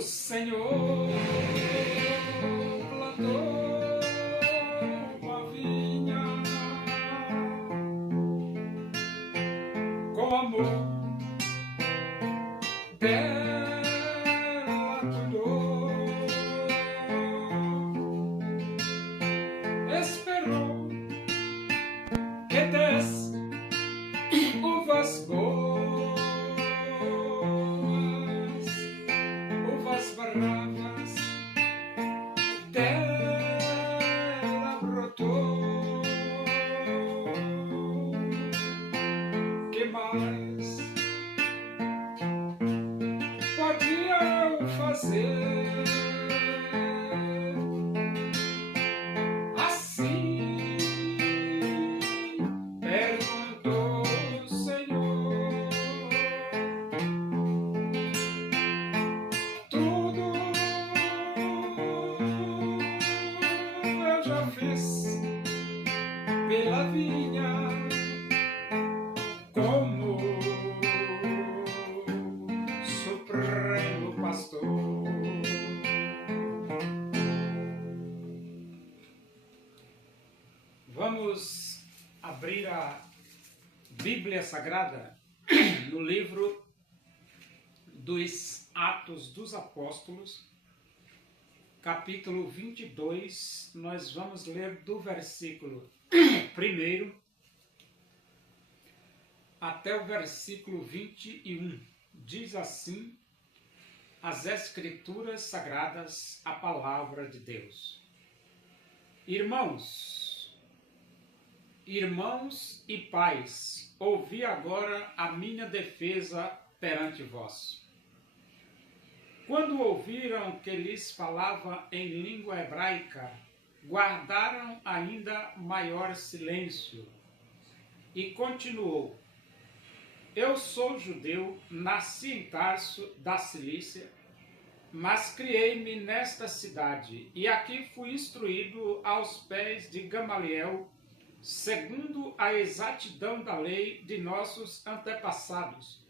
O Senhor plantou uma vinha com amor, dela cuidou, esperou que desse uvas boas, uvas bravas, dela brotou. Que mais podia eu fazer? Assim perguntou o Senhor. Tudo eu já fiz pela vinha, como Supremo Pastor. Vamos abrir a Bíblia Sagrada no livro dos Atos dos Apóstolos, capítulo 22. Nós vamos ler do versículo 1 até o versículo 21. Diz assim as Escrituras Sagradas, a Palavra de Deus. Irmãos e pais, ouvi agora a minha defesa perante vós. Quando ouviram que lhes falava em língua hebraica, guardaram ainda maior silêncio. E continuou: Eu sou judeu, nasci em Tarso da Cilícia, mas criei-me nesta cidade, e aqui fui instruído aos pés de Gamaliel, segundo a exatidão da lei de nossos antepassados,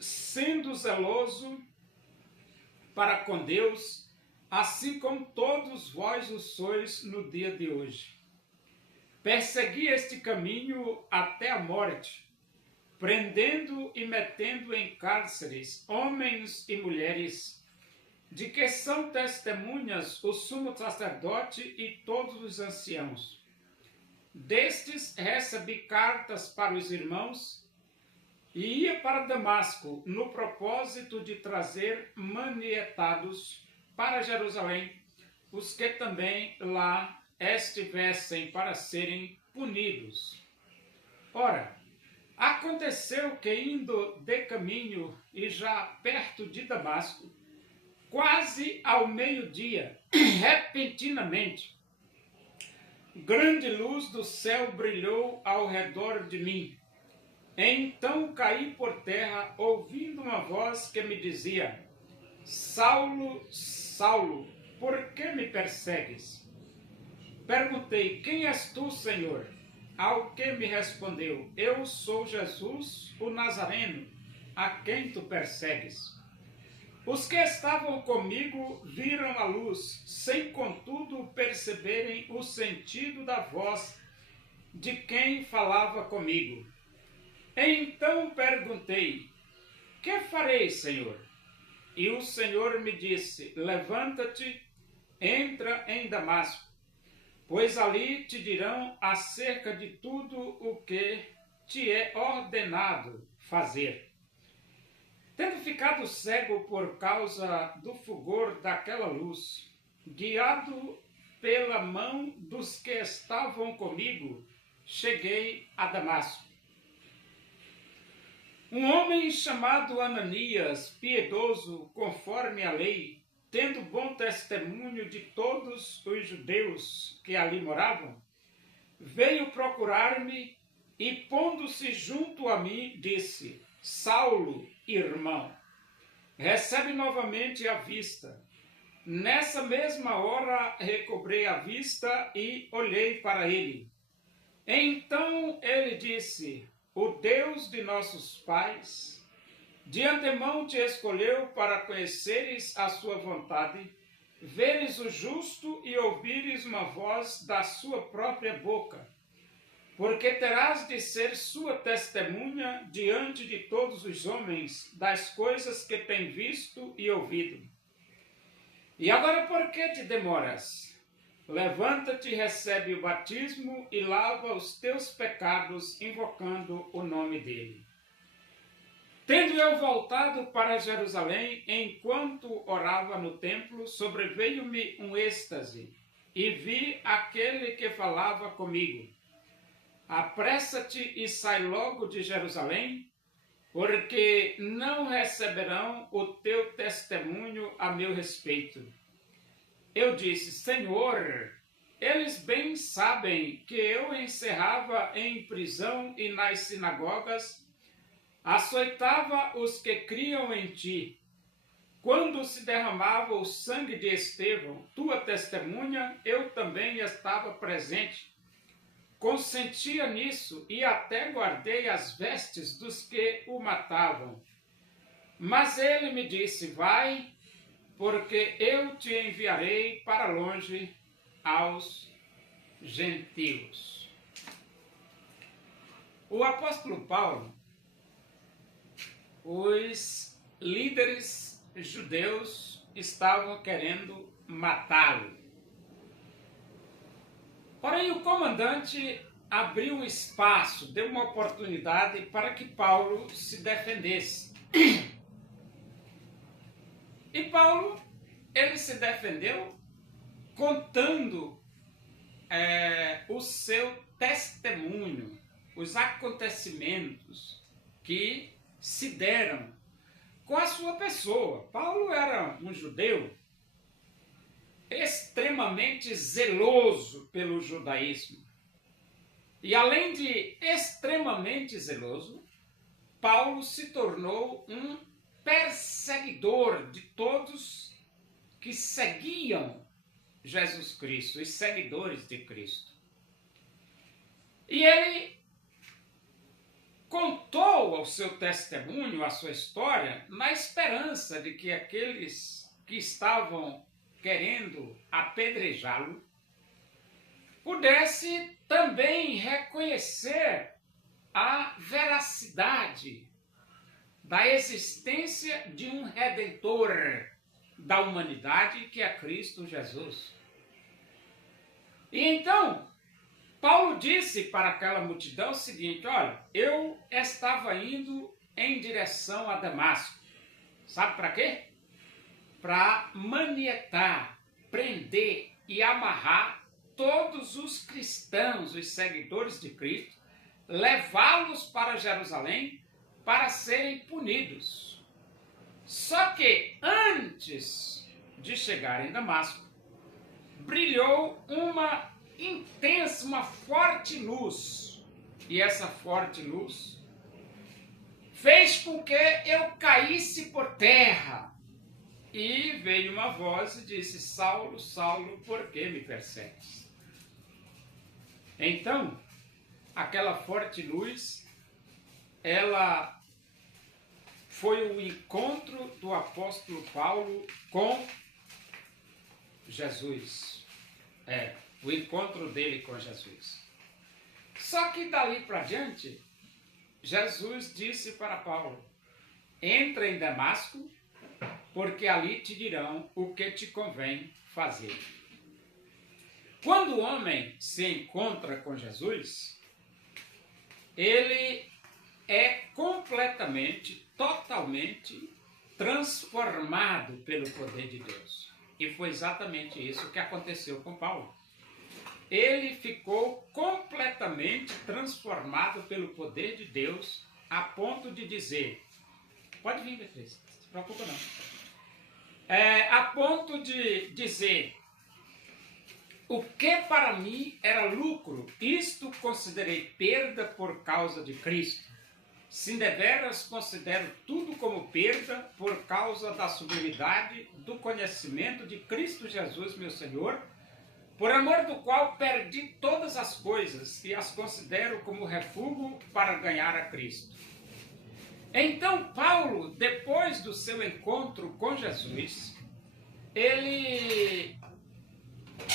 sendo zeloso para com Deus, assim como todos vós o sois no dia de hoje. Persegui este caminho até a morte, prendendo e metendo em cárceres homens e mulheres, de que são testemunhas o sumo sacerdote e todos os anciãos. Destes recebi cartas para os irmãos e ia para Damasco, no propósito de trazer manietados para Jerusalém os que também lá estivessem para serem punidos. Ora, aconteceu que, indo de caminho e já perto de Damasco, quase ao meio-dia, repentinamente, grande luz do céu brilhou ao redor de mim. Então caí por terra, ouvindo uma voz que me dizia: Saulo, Saulo, por que me persegues? Perguntei: Quem és tu, Senhor? Ao que me respondeu: Eu sou Jesus, o Nazareno, a quem tu persegues. Os que estavam comigo viram a luz, sem contudo perceberem o sentido da voz de quem falava comigo. Então perguntei: Que farei, Senhor? E o Senhor me disse: Levanta-te, entra em Damasco, pois ali te dirão acerca de tudo o que te é ordenado fazer. Tendo ficado cego por causa do fulgor daquela luz, guiado pela mão dos que estavam comigo, cheguei a Damasco. Um homem chamado Ananias, piedoso conforme a lei, tendo bom testemunho de todos os judeus que ali moravam, veio procurar-me e, pondo-se junto a mim, disse: Saulo, irmão, recebe novamente a vista. Nessa mesma hora recobrei a vista e olhei para ele. Então ele disse: O Deus de nossos pais De antemão te escolheu para conheceres a sua vontade, veres o justo e ouvires uma voz da sua própria boca, porque terás de ser sua testemunha diante de todos os homens das coisas que tem visto e ouvido. E agora por que te demoras? Levanta-te e recebe o batismo e lava os teus pecados, invocando o nome dele. Tendo eu voltado para Jerusalém, enquanto orava no templo, sobreveio-me um êxtase, e vi aquele que falava comigo. Apressa-te e sai logo de Jerusalém, porque não receberão o teu testemunho a meu respeito. Eu disse, Senhor, eles bem sabem que eu encerrava em prisão e nas sinagogas, açoitava os que criam em ti. Quando se derramava o sangue de Estevão, tua testemunha, eu também estava presente. Consentia nisso e até guardei as vestes dos que o matavam. Mas ele me disse, vai, porque eu te enviarei para longe aos gentios. O apóstolo Paulo, os líderes judeus estavam querendo matá-lo. Porém, o comandante abriu um espaço, deu uma oportunidade para que Paulo se defendesse. E Paulo, ele se defendeu contando o seu testemunho, os acontecimentos que se deram com a sua pessoa. Paulo era um judeu extremamente zeloso pelo judaísmo. E além de extremamente zeloso, Paulo se tornou um perseguidor de todos que seguiam Jesus Cristo, os seguidores de Cristo. E ele contou o seu testemunho, a sua história, na esperança de que aqueles que estavam querendo apedrejá-lo pudesse também reconhecer a veracidade da existência de um Redentor da humanidade, que é Cristo Jesus. E então, Paulo disse para aquela multidão o seguinte, olha, eu estava indo em direção a Damasco. Sabe para quê? Para manietar, prender e amarrar todos os cristãos, os seguidores de Cristo, levá-los para Jerusalém para serem punidos. Só que antes de chegar em Damasco, brilhou uma intensa, uma forte luz. E essa forte luz fez com que eu caísse por terra. E veio uma voz e disse, Saulo, Saulo, por que me persegues? Então, aquela forte luz, ela foi o encontro do apóstolo Paulo com Jesus. O encontro dele com Jesus. Só que dali para diante, Jesus disse para Paulo, entra em Damasco, porque ali te dirão o que te convém fazer. Quando o homem se encontra com Jesus, ele é completamente, totalmente transformado pelo poder de Deus. E foi exatamente isso que aconteceu com Paulo. Ele ficou completamente transformado pelo poder de Deus, a ponto de dizer, pode vir, Beatriz, não se preocupa não. A ponto de dizer, o que para mim era lucro, isto considerei perda por causa de Cristo. Se deveras considero tudo como perda por causa da sublimidade do conhecimento de Cristo Jesus, meu Senhor, por amor do qual perdi todas as coisas e as considero como refúgio para ganhar a Cristo. Então Paulo, depois do seu encontro com Jesus, ele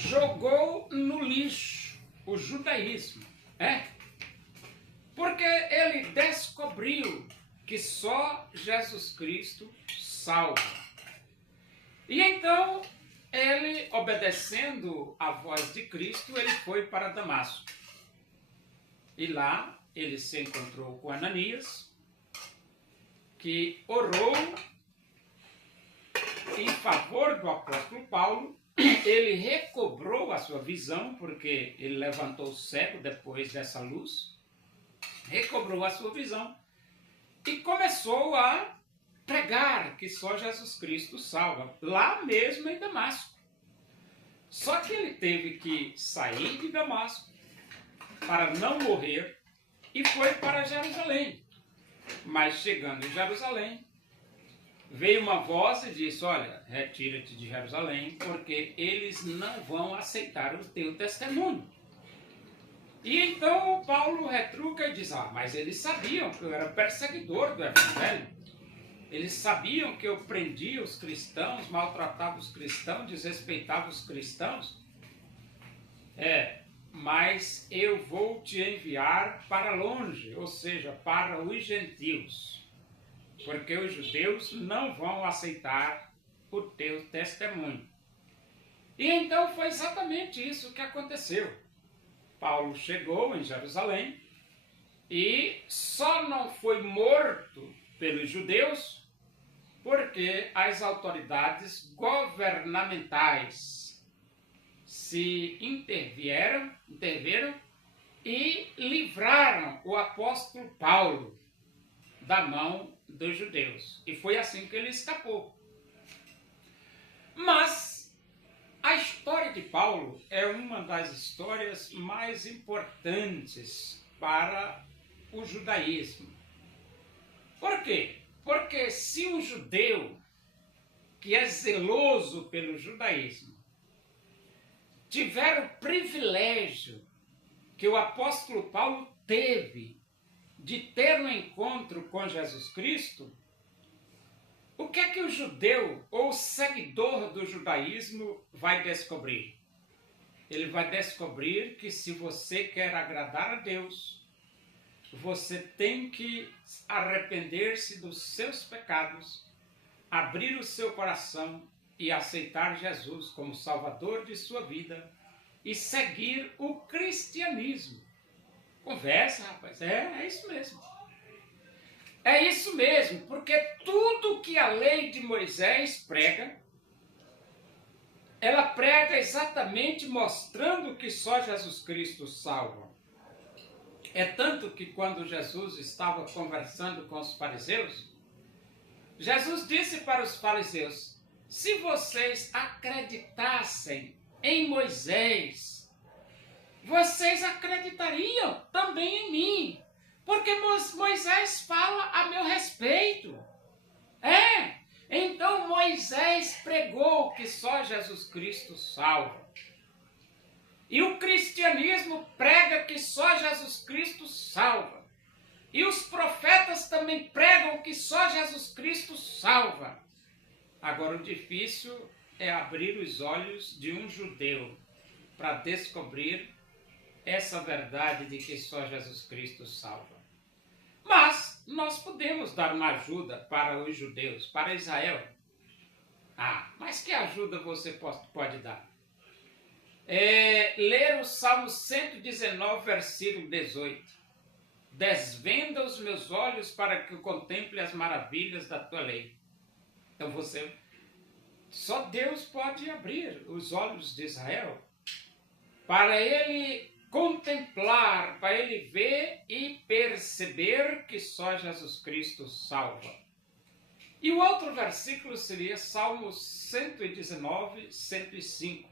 jogou no lixo o judaísmo, porque ele descobriu que só Jesus Cristo salva. E então ele, obedecendo à voz de Cristo, ele foi para Damasco. E lá ele se encontrou com Ananias, que orou em favor do apóstolo Paulo. Ele recobrou a sua visão, porque ele levantou cego depois dessa luz, recobrou a sua visão e começou a pregar que só Jesus Cristo salva, lá mesmo em Damasco. Só que ele teve que sair de Damasco para não morrer e foi para Jerusalém. Mas chegando em Jerusalém, veio uma voz e disse: olha, retira-te de Jerusalém, porque eles não vão aceitar o teu testemunho. E então Paulo retruca e diz: mas eles sabiam que eu era perseguidor do Evangelho. Eles sabiam que eu prendia os cristãos, maltratava os cristãos, desrespeitava os cristãos. Mas eu vou te enviar para longe, ou seja, para os gentios, porque os judeus não vão aceitar o teu testemunho. E então foi exatamente isso que aconteceu. Paulo chegou em Jerusalém e só não foi morto pelos judeus porque as autoridades governamentais se interviram e livraram o apóstolo Paulo da mão dos judeus. E foi assim que ele escapou. Mas a história de Paulo é uma das histórias mais importantes para o judaísmo. Por quê? Porque se o judeu, que é zeloso pelo judaísmo, tiver o privilégio que o apóstolo Paulo teve de ter um encontro com Jesus Cristo, o que é que o judeu ou o seguidor do judaísmo vai descobrir? Ele vai descobrir que se você quer agradar a Deus, você tem que arrepender-se dos seus pecados, abrir o seu coração e aceitar Jesus como Salvador de sua vida e seguir o cristianismo. Conversa, rapaz, é isso mesmo. É isso mesmo, porque tudo que a lei de Moisés prega, ela prega exatamente mostrando que só Jesus Cristo salva. É tanto que quando Jesus estava conversando com os fariseus, Jesus disse para os fariseus: se vocês acreditassem em Moisés, vocês acreditariam também em mim, porque Moisés fala a meu respeito. Então Moisés pregou que só Jesus Cristo salva. E o cristianismo prega que só Jesus Cristo salva. E os profetas também pregam que só Jesus Cristo salva. Agora, o difícil é abrir os olhos de um judeu para descobrir essa verdade de que só Jesus Cristo salva. Mas nós podemos dar uma ajuda para os judeus, para Israel. Mas que ajuda você pode dar? Ler o Salmo 119, versículo 18. Desvenda os meus olhos para que eu contemple as maravilhas da tua lei. Então só Deus pode abrir os olhos de Israel para ele contemplar, para ele ver e perceber que só Jesus Cristo salva. E o outro versículo seria Salmo 119, 105.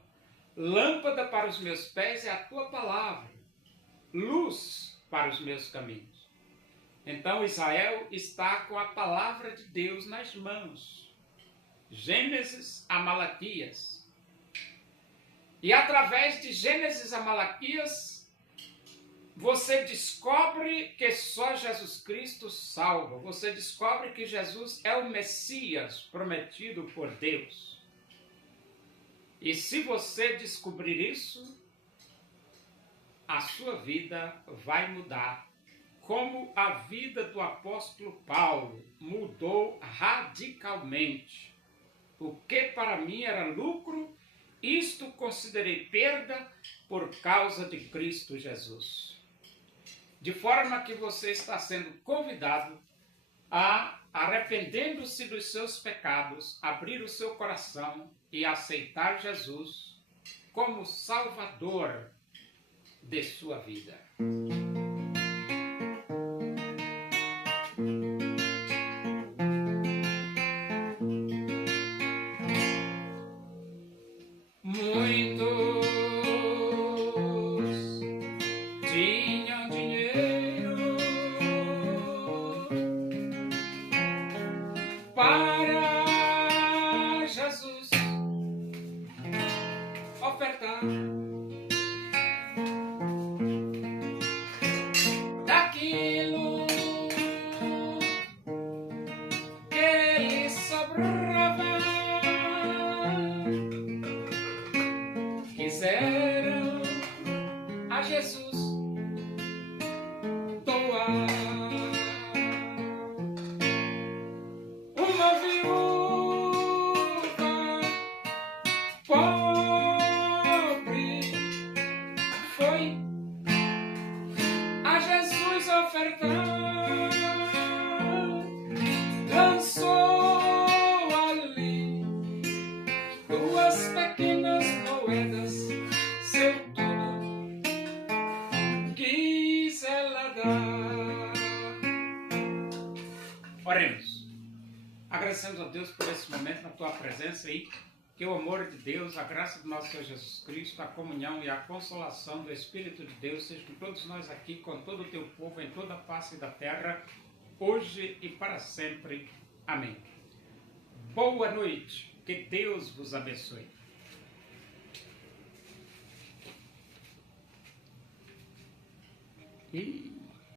Lâmpada para os meus pés é a tua palavra, luz para os meus caminhos. Então Israel está com a palavra de Deus nas mãos. Gênesis a Malaquias. E através de Gênesis a Malaquias, Você descobre que só Jesus Cristo salva. Você descobre que Jesus é o Messias prometido por Deus. E se você descobrir isso, a sua vida vai mudar. Como a vida do apóstolo Paulo mudou radicalmente. O que para mim era lucro, isto considerei perda por causa de Cristo Jesus. De forma que você está sendo convidado a, arrependendo-se dos seus pecados, abrir o seu coração e aceitar Jesus como Salvador de sua vida. Muitos tinham dinheiro para Jesus ofertar. Daquilo que lhe sobrava, quiseram a Jesus doar. Uma viúva pobre foi a Jesus ofertar, lançou ali 2 pequenas moedas, seu tudo quis ela dar. Oremos. Agradecemos a Deus por esse momento na tua presença e que o amor de Deus, a graça do nosso Senhor Jesus Cristo, a comunhão e a consolação do Espírito de Deus seja com todos nós aqui, com todo o teu povo, em toda a face da terra, hoje e para sempre. Amém. Boa noite. Que Deus vos abençoe. E